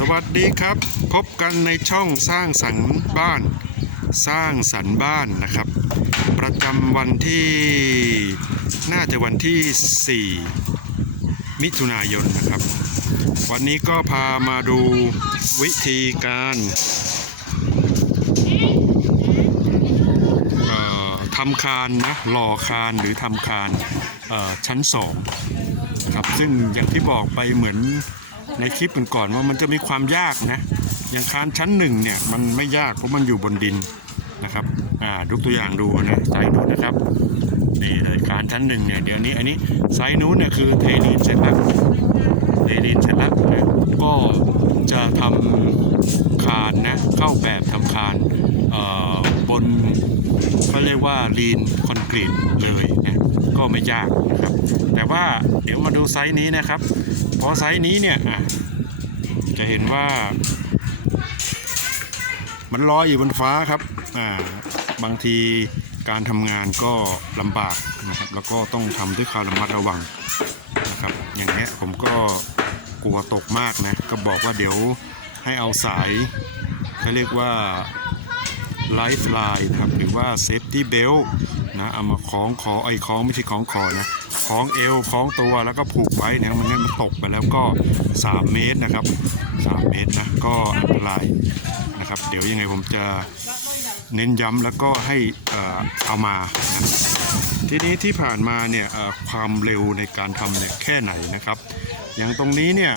สวัสดีครับ พบกันในช่องสร้างสรรค์บ้าน สร้างสรรค์บ้านนะครับ ประจำวันที่น่าจะวันที่ 4 มิถุนายนนะครับ วันนี้ก็พามาดูวิธีการทำคานนะหล่อคานหรือทำคานชั้นสองครับซึ่งอย่างที่บอกไปเหมือน ในคลิปก่อนๆว่ามันจะมีความยากนะ อย่างคานชั้นหนึ่งเนี่ยมันไม่ยากเพราะมันอยู่บนดินนะครับ อ่ายกตัวอย่างดูนะไซส์นู้นนะครับ นี่เลยคานชั้นหนึ่งเนี่ยเดี๋ยวนี้อันนี้ไซส์นู้นเนี่ยคือเทดินเสร็จแล้วเทดินเสร็จแล้วนะก็จะทำคานนะเข้าแบบทำคานบนเขาเรียกว่าลีนคอนกรีตเลยนะก็ไม่ยาก แต่ว่าเดี๋ยวมาดูไซส์นี้นะครับเพราะไซส์นี้เนี่ยจะเห็นว่า มันลอยอยู่บนฟ้าครับบางทีการทำงานก็ลำบากนะครับแล้วก็ต้องทำด้วยความระมัดระวังนะครับอย่างเงี้ยผมก็กลัวตกมากนะก็บอกว่าเดี๋ยวให้เอาสายเขาเรียกว่าไลฟ์ไลน์ครับหรือว่าเซฟตี้เบล นะเอามาคล้องคอไอ้คล้องไม่ใช่คล้องคอนะคล้องเอวคล้องตัวแล้วก็ผูกไว้นะมันงั้นมันตกไปแล้วก็ 3 เมตรนะครับ 3 เมตรนะก็อันตรายนะครับ เดี๋ยวยังไงผมจะเน้นย้ำแล้วก็ให้เอามานะทีนี้ที่ผ่านมาเนี่ยความเร็วในการทำเนี่ยแค่ไหนนะครับ อย่างตรงนี้เนี่ย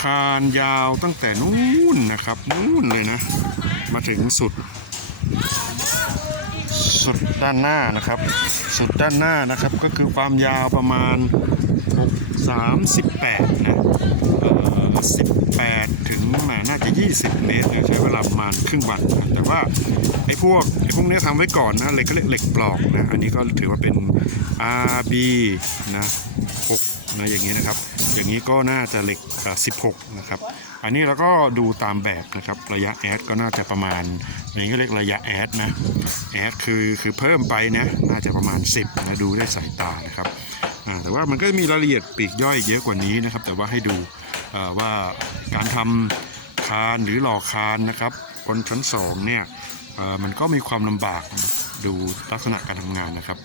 คานยาวตั้งแต่นู่นนะครับ นู่นเลยนะ มาถึงสุด สุดด้านหน้านะครับ สุดด้านหน้านะครับก็คือความยาวประมาณ 38 นะ18 ถึงแหมน่าจะ 20 เมตรใช้เวลาประมาณครึ่งวันนะแต่ว่าไอ้พวกไอ้พวกเนี้ยทำไว้ก่อนนะเหล็กก็เรียกเหล็กปลอกนะอันนี้ก็ถือว่าเป็น RB นะ6นะอย่างนี้นะครับ อย่างนี้ก็น่าจะเหล็ก16 นะครับ อันนี้เราก็ดูตามแบบนะครับ ระยะแอดก็น่าจะประมาณอันนี้ก็เรียกระยะแอดนะ แอดคือคือเพิ่มไปนะ น่าจะประมาณ 10นะดูด้วยสายตานะครับแต่ว่ามันก็มีรายละเอียดปีกย่อยเยอะกว่านี้นะครับ แต่ว่าให้ดูว่าการทำคานหรือหล่อคานนะครับบนชั้นสองเนี่ยมันก็มีความลำบากดูลักษณะการทำงานนะครับ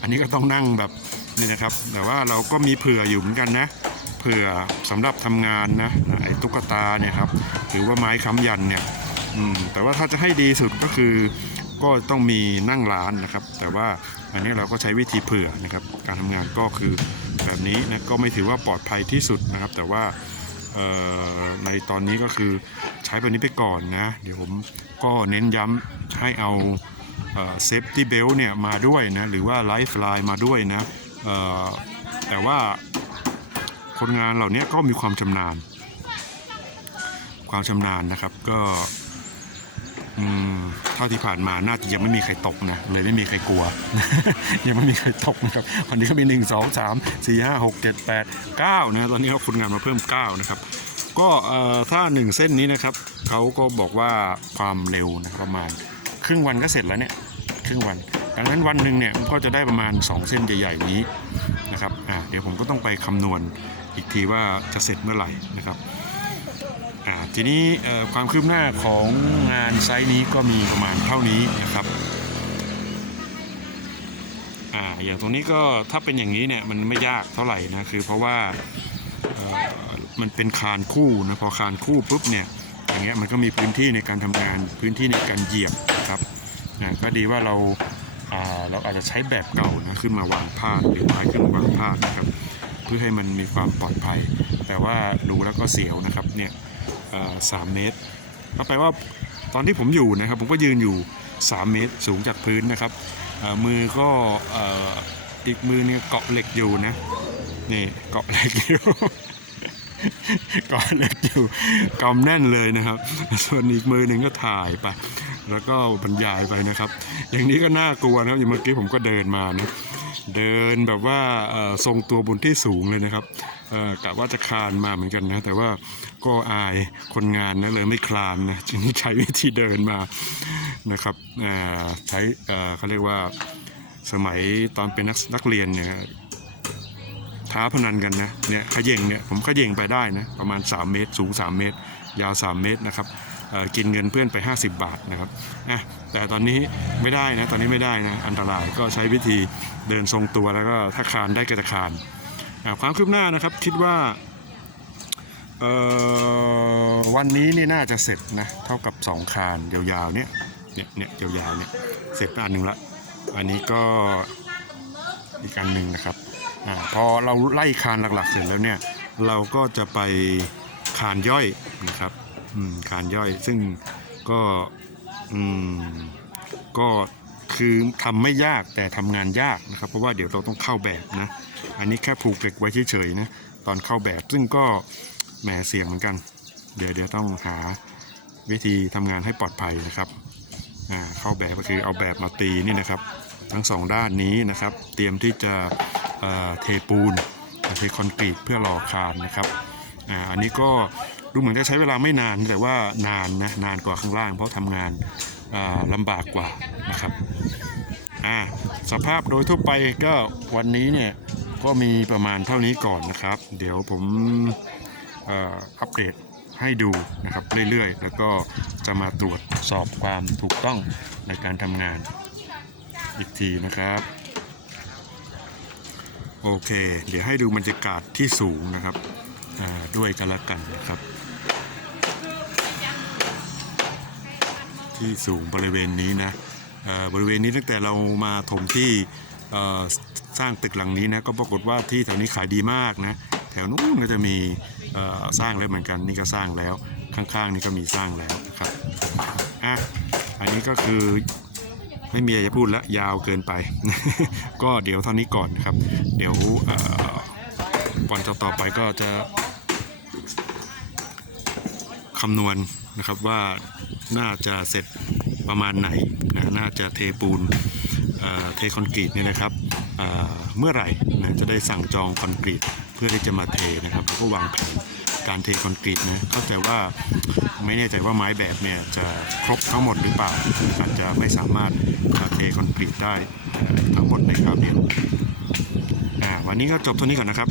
อันนี้ก็ต้องนั่งแบบนี่นะครับ แต่ว่าเราก็มีเผื่ออยู่เหมือนกันนะ เผื่อสำหรับทำงานนะไอ้ตุ๊กตาเนี่ยครับหรือว่าไม้ค้ำยันเนี่ยแต่ว่าถ้าจะให้ดีสุดก็คือก็ต้องมีนั่งร้านนะครับ แต่ว่าอันนี้เราก็ใช้วิธีเผื่อนะครับ การทำงานก็คือแบบนี้นะก็ไม่ถือว่าปลอดภัยที่สุดนะครับ แต่ว่าในตอนนี้ก็คือใช้แบบนี้ไปก่อนนะ เดี๋ยวผมก็เน้นย้ำให้เอาเซฟตี้เบลเนี่ยมาด้วยนะ หรือว่าไลฟ์ไลน์มาด้วยนะแต่ว่า คนงานเหล่านี้ก็มีความชำนาญ ความชำนาญนะครับก็อืมเท่าที่ผ่านมาน่าจะยังไม่มีใครตกนะเลยไม่มีใครกลัว ยังไม่มีใครตกนะครับวันนี้ก็มีหนึ่งสองสามสี่ห้าหกเจ็ดแปดเก้านะตอนนี้เขาคนงานมาเพิ่มเก้านะครับก็เอ่อถ้าหนึ่งเส้นนี้นะครับเขาก็บอกว่าความเร็วนะประมาณครึ่งวันก็เสร็จแล้วเนี่ยครึ่งวันดังนั้นวันหนึ่งเนี่ยมันก็จะได้ประมาณ 2 เส้นใหญ่ ๆ นี้นะครับอ่าเดี๋ยวผมก็ต้องไปคำนวณ อีกทีว่าจะเสร็จเมื่อไหร่นะครับทีนี้ความคืบหน้าของงานไซต์นี้ก็มีประมาณเท่านี้นะครับอ่าอย่างตรงนี้ก็ถ้าเป็นอย่างนี้เนี่ยมันไม่ยากเท่าไหร่นะคือเพราะว่ามันเป็นคานคู่นะพอคานคู่ปุ๊บเนี่ยอย่างเงี้ยมันก็มีพื้นที่ในการทำงานพื้นที่ในการเหยียบนะครับอ่าก็ดีว่าเราอ่าเราอาจจะใช้แบบเก่านะขึ้นมาวางพาดหรือไม้ขึ้นมาวางพาดนะครับ พื่อให้มันมีความปลอดภัย แต่ว่าดูแล้วก็เสียวนะครับเนี่ยสามเมตรก็แปลว่าตอนที่ผมอยู่นะครับ ผมก็ยืนอยู่ 3 เมตรสูงจากพื้นนะครับมือก็อีกมือเนี่ยเกาะเหล็กอยู่นะนี่เกาะเหล็กอยู่เกาะเหล็กอยู่กำแน่นเลยนะครับ ส่วนอีกมือหนึ่งก็ถ่ายไป แล้วก็บรรยายไปนะครับ อย่างนี้ก็น่ากลัวนะครับอย่างเมื่อกี้ผมก็เดินมานะ เดินแบบว่าทรงตัวบนที่สูงเลยนะครับกะว่าจะคลานมาเหมือนกันนะ แต่ว่าก็อายคนงานนะเลยไม่คลานนะจึงใช้วิธีเดินมานะครับใช้เขาเรียกว่าสมัยตอนเป็นนักนักเรียนเนี่ยท้าพนันกันนะเนี่ยขย่งเนี่ยผมขย่งไปได้นะประมาณ 3 เมตร สูง 3 เมตร ยาว 3 เมตรนะครับ กินเงินเพื่อนไป 50 บาทนะครับอะแต่ตอนนี้ไม่ได้นะตอนนี้ไม่ได้นะอันตรายก็ใช้วิธีเดินทรงตัวแล้วก็ถ้าคานได้ก็จะคานอะความคืบหน้านะครับคิดว่าวันนี้นี่น่าจะเสร็จนะเท่ากับ 2 คานยาวๆเนี่ยเนี่ยเนี่ยยาวๆเนี่ยเสร็จอันหนึ่งละอันนี้ก็อีกอันหนึ่งนะครับอพอเราไล่คานหลักๆเสร็จแล้วเนี่ยเราก็จะไปคานย่อยนะครับ อืมคานย่อยซึ่งก็ก็คือทำไม่ยากแต่ทำงานยากนะครับ เพราะว่าเดี๋ยวเราต้องเข้าแบบนะ อันนี้แค่ผูกเหล็กไว้เฉยๆนะตอนเข้าแบบซึ่งก็แหมเสี่ยงเหมือนกัน เดี๋ยวเดี๋ยวต้องหาวิธีทำงานให้ปลอดภัยนะครับเข้าแบบก็คือเอาแบบมาตีนี่นะครับ ทั้งสองด้านนี้นะครับ เตรียมที่จะเเทปูนเทคอนกรีตเพื่อรอคานนะครับออันนี้ก็ ดูเหมือนจะใช้เวลาไม่นานแต่ว่านานนะนานกว่าข้างล่าง เพราะทำงานอ่าลำบากกว่านะครับอ่าสภาพโดยทั่วไปก็วันนี้เนี่ยก็มีประมาณเท่านี้ก่อนนะครับ เดี๋ยวผมอ,อัปเดตให้ดูนะครับเรื่อยๆ แล้วก็จะมาตรวจสอบความถูกต้องในการทำงานอีกทีนะครับโอเค เดี๋ยวให้ดูบรรยากาศที่สูงนะครับด้วยกันละกันนะครับ ที่สูงบริเวณนี้นะบริเวณนี้ตั้งแต่เรามาถมที่สร้างตึกหลังนี้นะก็ปรากฏว่าที่แถวนี้ขายดีมากนะแถวนู้นก็จะมีสร้างแล้วเหมือนกันนี่ก็สร้างแล้วข้างๆนี่ก็มีสร้างแล้วนะครับอะอันนี้ก็คือไม่มีอะไรจะพูดแล้วยาวเกินไป ก็เดี๋ยวเท่านี้ก่อนนะครับ เดี๋ยวเอ่อวันต่อๆไปก็จะคำนวณนะครับว่า น่าจะเสร็จประมาณไหนนะน่าจะเทปูนเทคอนกรีตเนี่ยนะครับเมื่อไหร่นะจะได้สั่งจองคอนกรีตเพื่อที่จะมาเทนะครับแล้วก็วางแผนการเทคอนกรีตนะเข้าใจว่าไม่แน่ใจว่าไม้แบบเนี่ยจะครบทั้งหมดหรือเปล่าอาจจะไม่สามารถเทคอนกรีตได้ทั้งหมดในคราวเดียววันนี้ก็จบเท่านี้ก่อนนะครับ